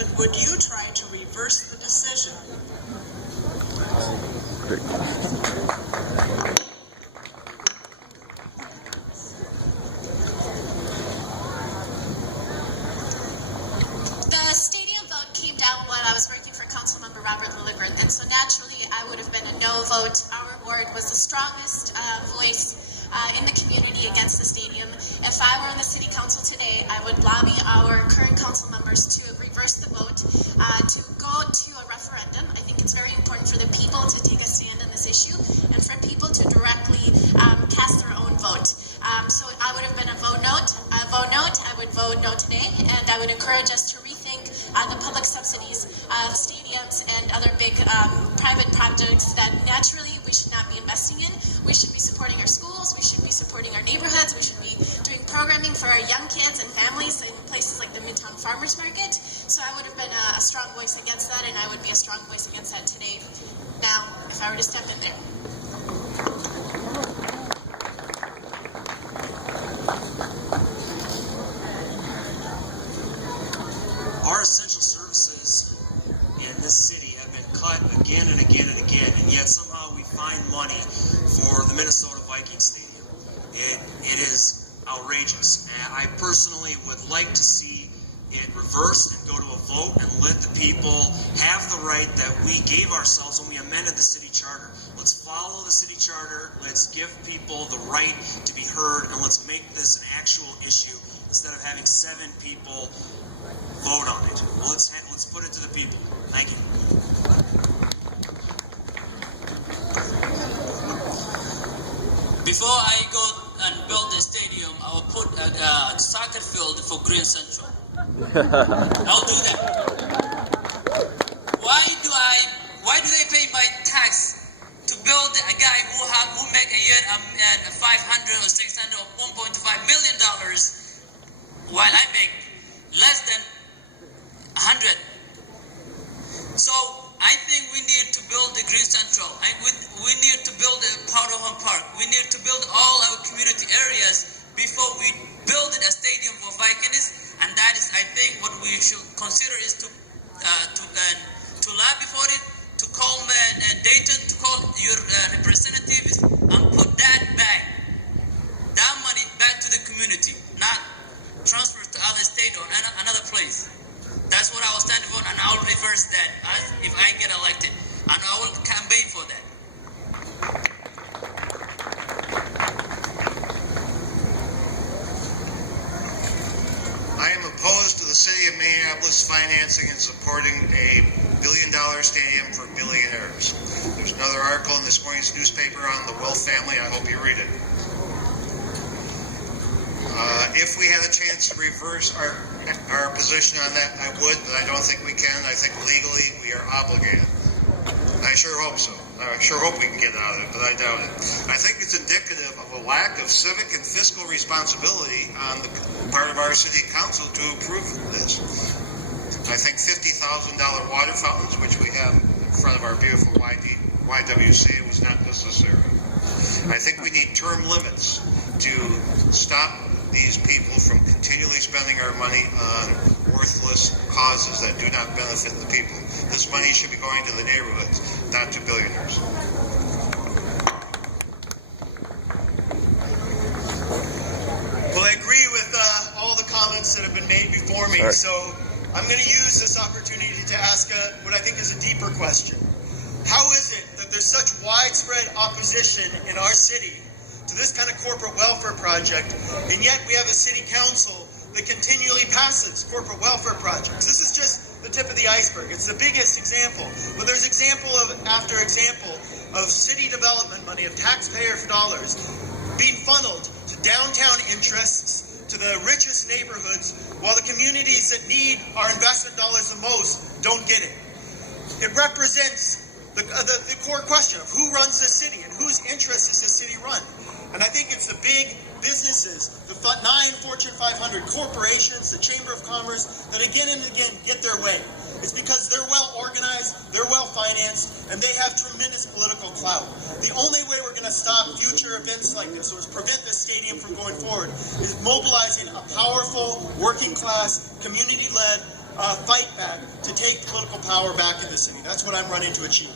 represented, would you try to reverse the decision? The stadium vote came down while I was working for Councilmember Robert Lilligren, and so naturally I would have been a no vote. Our ward was the strongest voice in the community against the stadium. If I were on the city council today, I would lobby our current council members to reverse the vote, to go to a referendum. I think it's very important for the people to take a stand on this issue and for people to directly cast their own vote. So I would have been a vote note. I would vote no today, and I would encourage us to rethink the public subsidies of stadiums and other big private projects that naturally we should not be investing in. We should be supporting our schools, we should be supporting our neighborhoods, we should be doing programming for our young kids and families in places like the Midtown Farmers Market. So I would have been a strong voice against that, and I would be a strong voice against that today, now, if I were to step in there. Our essential services in this city have been cut again and again and again, and yet somehow we find money for the Minnesota Vikings Stadium. It is outrageous, and I personally would like to see it reversed and go to a vote and let the people have the right that we gave ourselves when we amended the city charter. Let's follow the city charter, let's give people the right to be heard, and let's make this an actual issue instead of having 7 people vote on it. Well, let's put it to the people. Thank you. Before I go and build the stadium, I will put a soccer field for Green Central. I'll do that. Why do they pay my tax to build a guy who make a year $500 or $600 or $1.5 million while I make less than 100? So I think we need to build the Green Central. We need to build a Powder Park. We need to build all our community areas before we build a stadium for Vikings. And that is, I think, what we should consider is to lobby for it, to call Dayton, to call your representatives, and put that money back to the community, not transfer to other state or another place. That's what I will stand for, and I will reverse that if I get elected, and I will campaign for that. I am opposed to the city of Minneapolis financing and supporting a $1 billion stadium for billionaires. There's another article in this morning's newspaper on the Wolf family. I hope you read it. If we had a chance to reverse our position on that, I would, but I don't think we can. I think legally we are obligated. I sure hope so. I sure hope we can get out of it, but I doubt it. I think it's indicative of a lack of civic and fiscal responsibility on the part of our city council to approve this. I think $50,000 water fountains, which we have in front of our beautiful YWC, was not necessary. I think we need term limits to stop these people from continually spending our money on worthless causes that do not benefit the people. This money should be going to the neighborhoods, not to billionaires. Well, I agree with all the comments that have been made before me, right. So I'm going to use this opportunity to ask what I think is a deeper question. How is it that there's such widespread opposition in our city to this kind of corporate welfare project, and yet we have a city council that continually passes corporate welfare projects? This is just the tip of the iceberg. It's the biggest example, but there's example after example of city development money, of taxpayer dollars being funneled to downtown interests, to the richest neighborhoods, while the communities that need our investment dollars the most don't get it. It represents the core question of who runs the city and whose interests does the city run. And I think it's the big businesses, the 9 Fortune 500 corporations, the Chamber of Commerce, that again and again get their way. It's because they're well organized, they're well financed, and they have tremendous political clout. The only way we're going to stop future events like this, or prevent this stadium from going forward, is mobilizing a powerful, working class, community-led fight back to take political power back in the city. That's what I'm running to achieve.